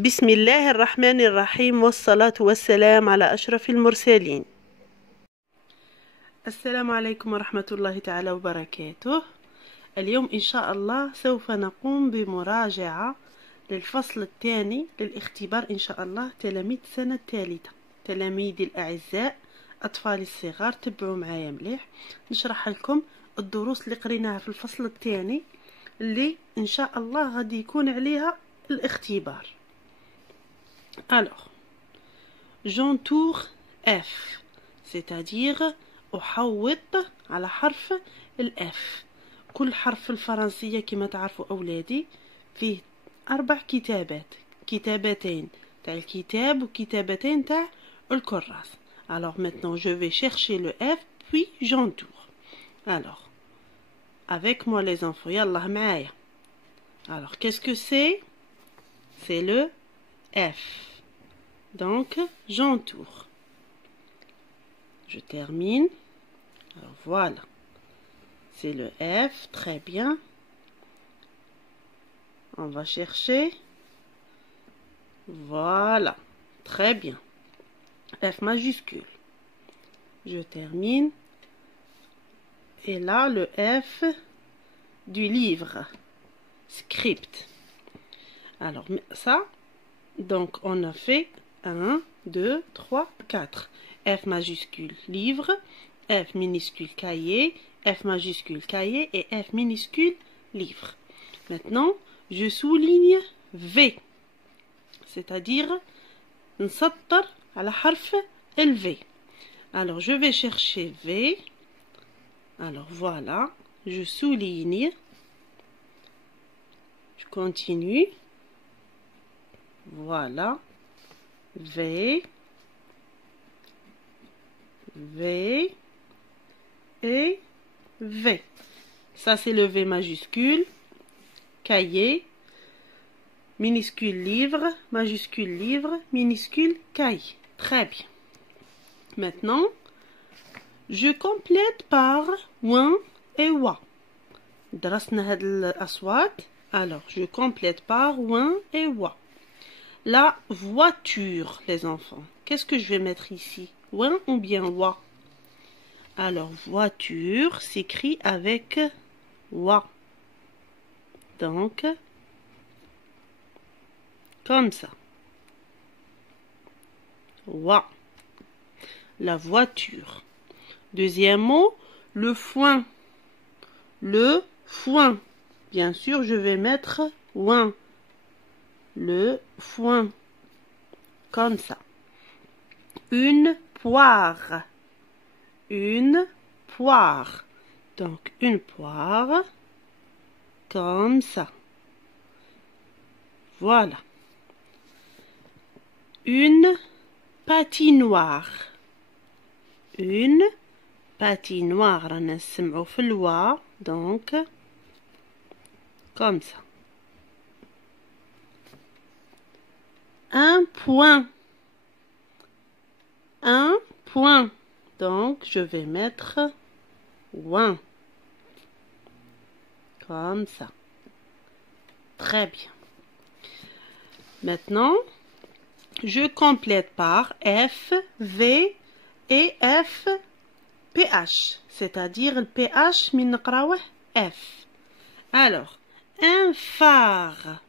بسم الله الرحمن الرحيم والصلاة والسلام على أشرف المرسلين. السلام عليكم ورحمة الله تعالى وبركاته. اليوم إن شاء الله سوف نقوم بمراجعة للفصل الثاني للاختبار إن شاء الله تلاميذ سنة الثالثة. تلاميذي الأعزاء أطفالي الصغار تبعوا معايا مليح، نشرح لكم الدروس اللي قريناها في الفصل الثاني اللي إن شاء الله غادي يكون عليها الاختبار. Alors, j'entoure F, c'est-à-dire أحوط على حرف الأف. كل حرف في الفرنسية كما تعرفوا أولادي فيه 4 كتابات، كتابتين تاع الكتاب وكتابتين تاع الكراس. Alors maintenant je vais chercher le F puis j'entoure. Alors, avec moi les enfants, يلا معايا. Alors qu'est-ce que c'est? C'est le F. Donc, j'entoure. Je termine. Alors, voilà. C'est le F. Très bien. On va chercher. Voilà. Très bien. F majuscule. Je termine. Et là, le F du livre. Script. Alors, ça, donc, on a fait 1, 2, 3, 4. F majuscule livre, F minuscule cahier, F majuscule cahier et F minuscule livre. Maintenant, je souligne V. C'est-à-dire, نسطر على حرف ال V. Alors, je vais chercher V. Alors, voilà. Je souligne. Je continue. Voilà. V, V et V. Ça, c'est le V majuscule, cahier, minuscule livre, majuscule livre, minuscule cahier. Très bien. Maintenant, je complète par ouin et wa. درسنا هاد الأصوات. Alors, je complète par ouin et wa. La voiture, les enfants. Qu'est-ce que je vais mettre ici? Ouin ou bien wa? Alors, voiture s'écrit avec wa. Donc, comme ça. Wa. La voiture. Deuxième mot, le foin. Le foin. Bien sûr, je vais mettre ouin. Le foin, comme ça. Une poire, une poire. Donc, une poire, comme ça. Voilà. Une patinoire. Une patinoire. Donc, comme ça. Un point. Un point. Donc, je vais mettre ouin. Comme ça. Très bien. Maintenant, je complète par F, V et F, PH. C'est-à-dire le PH, min نقراوه F. Alors, un phare.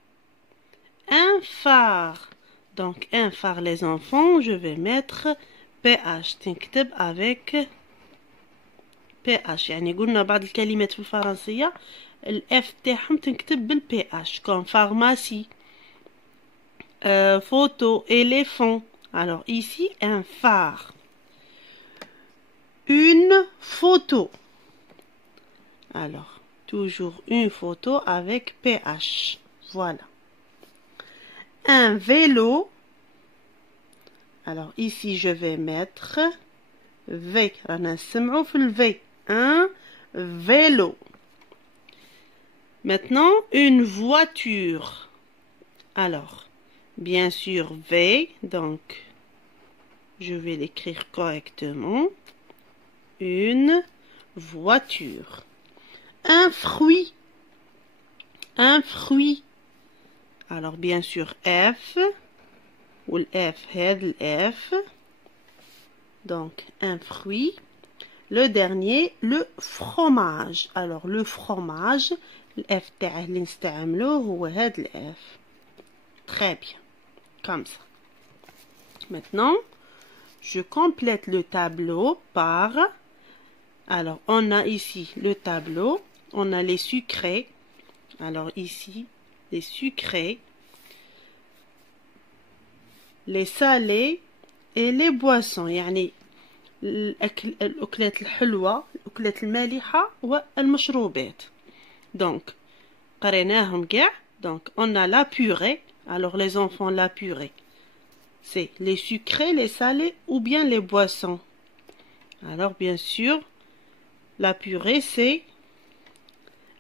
Un phare. Donc, un phare, les enfants, je vais mettre PH. تنكتب avec PH. يعني قلنا بعض الكلمات في الفرنسية الF تاعهم تنكتب بالPH. Comme pharmacie, photo, éléphant. Alors, ici, un phare. Une photo. Alors, toujours une photo avec PH. Voilà. Un vélo. Alors ici je vais mettre V. Un vélo. Maintenant une voiture. Alors bien sûr V. Donc je vais l'écrire correctement. Une voiture. Un fruit. Un fruit. Alors bien sûr F, والF هذا الF. Donc un fruit. Le dernier, le fromage. Alors le fromage, الF تاعه اللي نستعملوه هو هذا الF. Très bien. Comme ça. Maintenant, je complète le tableau par... Alors, on a ici le tableau. On a les sucrés. Alors ici, les sucrés, les salés et les boissons. يعني الأكلات الحلوة، الأكلات المالحة والمشروبات. Donc, قريناهم كاع. Donc, on a la purée. Alors, les enfants, la purée, c'est les sucrés, les salés ou bien les boissons. Alors, bien sûr, la purée, c'est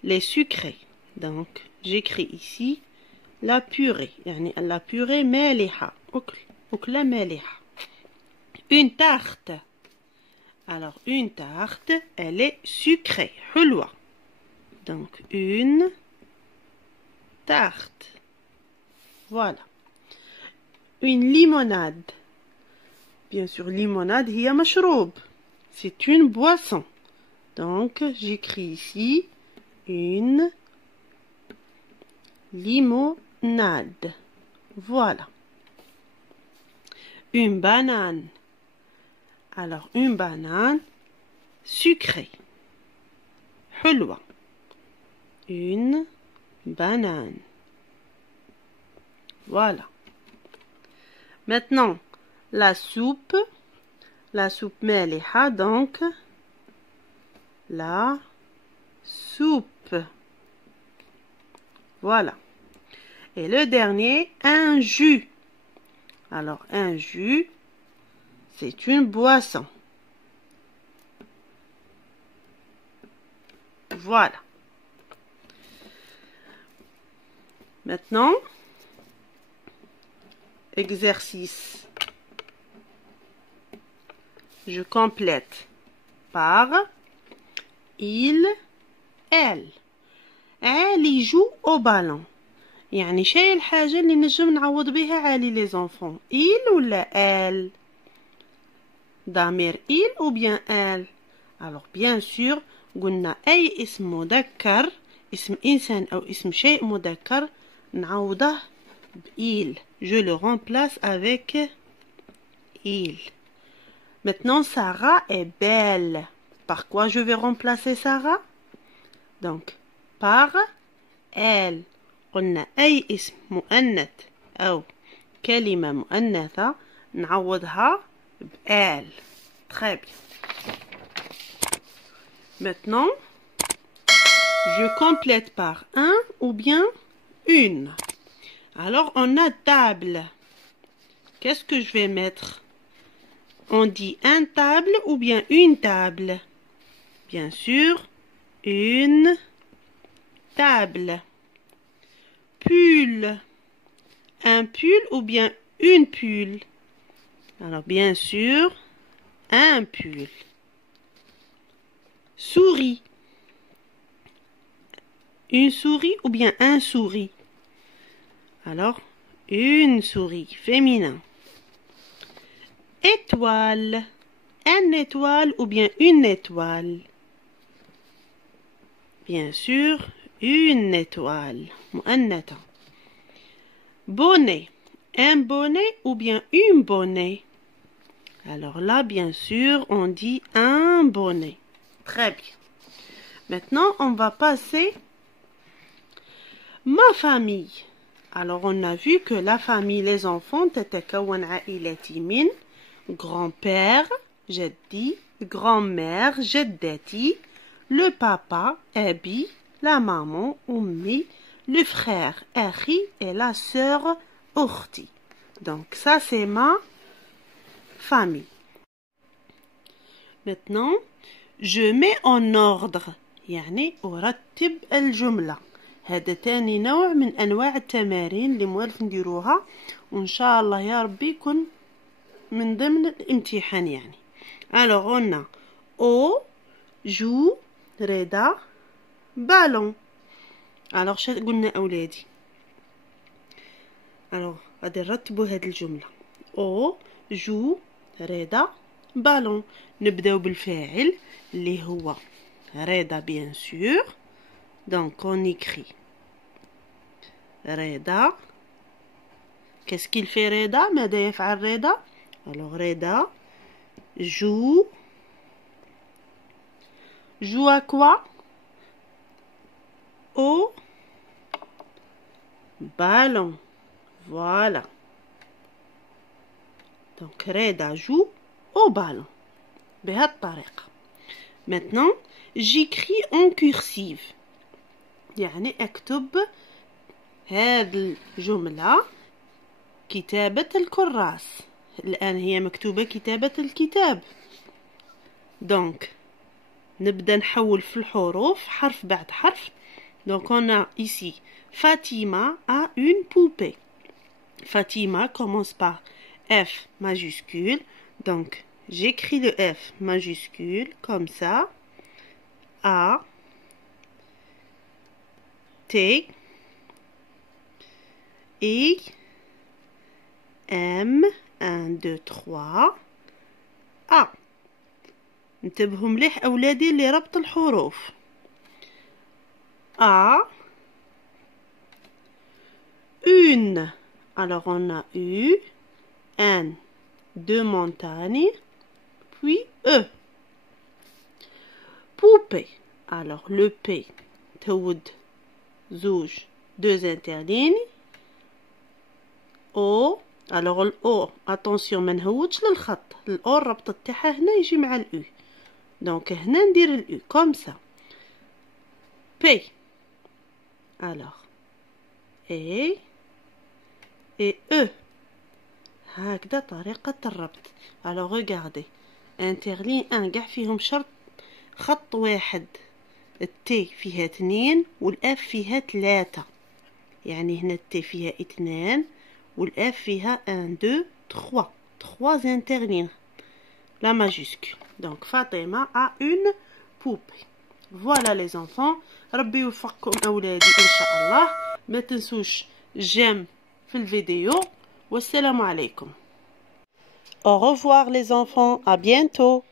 les sucrés. Donc, j'écris ici la purée. يعني la purée مالحة. أكلة مالحة. Une tarte. Alors, une tarte, elle est sucrée. حلوة. Donc, une tarte. Voilà. Une limonade. Bien sûr, limonade, هي مشروب. C'est une boisson. Donc, j'écris ici une limonade. Voilà. Une banane. Alors, une banane sucrée. حلوة. Une banane. Voilà. Maintenant, la soupe مالحة, donc la soupe. Voilà. Et le dernier, un jus. Alors, un jus, c'est une boisson. Voilà. Maintenant, exercice. Je complète par il, elle. عالي joue au ballon. يعني شاي الحاجة اللي نجم نعوض بها عالي les enfants. Il ولا elle. ضمير il ou bien elle. Alors bien sûr قلنا أي اسم مذكر، اسم إنسان أو اسم شيء مذكر نعوضه il. Je le remplace avec il. Maintenant, Sarah est belle. Par quoi je vais remplacer Sarah? Donc, par elle. قلنا أي اسم مؤنث أو كلمة مؤنثة نعوضها بelle. Très bien. Maintenant, je complète par un ou bien une. Alors, on a table. Qu'est-ce que je vais mettre? On dit un table ou bien une table? Bien sûr, une table. Pull. Un pull ou bien une pull? Alors, bien sûr, un pull. Souris. Une souris ou bien un souris? Alors, une souris, féminin. Étoile. Un étoile ou bien une étoile? Bien sûr, une étoile. مؤنثة. Bonnet. Un bonnet ou bien une bonnet? Alors là, bien sûr, on dit un bonnet. Très bien. Maintenant, on va passer ma famille. Alors, on a vu que la famille, les enfants, تتكون عائلتي من grand-père, جدي, grand-mère, جدتي, le papa, أبي, la maman, أمي, le frère, أخي, et la sœur, أختي. Donc, ça, c'est ma famille. Maintenant, je mets en ordre. يعني أرتب الجملة. هذا تاني نوع من أنواع التمارين اللي موالف نديروها، وإن شاء الله يا ربي يكون من ضمن الامتحان يعني. Alors on a au, joue, رضا, ballon. Alors قلنا أولادي. Alors غادي نرتبوا هاد الجملة. او جو رضا بالون. نبداو بالفاعل اللي هو رضا بيان سور. دونك اون ايكري رضا. qu'est-ce qu'il fait رضا؟ ماذا يفعل رضا؟ alors رضا joue à quoi? au ballon. Voilà. Donc رضا joue au ballon بهذه الطريقة. Maintenant j'écris en cursive يعني اكتب هذه الجملة كتابة الكراس. الآن هي مكتوبة كتابة الكتاب. دونك نبدأ نحول في الحروف حرف بعد حرف. Donc on a ici Fatima a une poupée. Fatima commence par F majuscule. Donc j'écris le F majuscule comme ça. A T I M 1 2 3 A. انتبهوا مليح أولادي لربط الحروف. A une. Alors on a U, un, deux montagnes, puis E. Poupée. Alors le P تود زوج deux interlignes. O. alors الأو attention ما نهودش للخط. الأو الربط تاعها هنا يجي مع الأو. دونك هنا ندير الأو comme ça. P. alors et E. هكذا طريقة الربط. alors regardez interligne 1 قاع فيهم شرط خط واحد. التي فيها 2 والأف فيها 3. يعني هنا التي فيها 2 والأف فيها 1 2 3. 3 interlignes. La majuscule. Donc Fatima a une poupée. Voilà les enfants. ربي يوفقكم أولادي إن شاء الله. ما تنسوش جيم في الفيديو والسلام عليكم. Au revoir les enfants, à bientôt.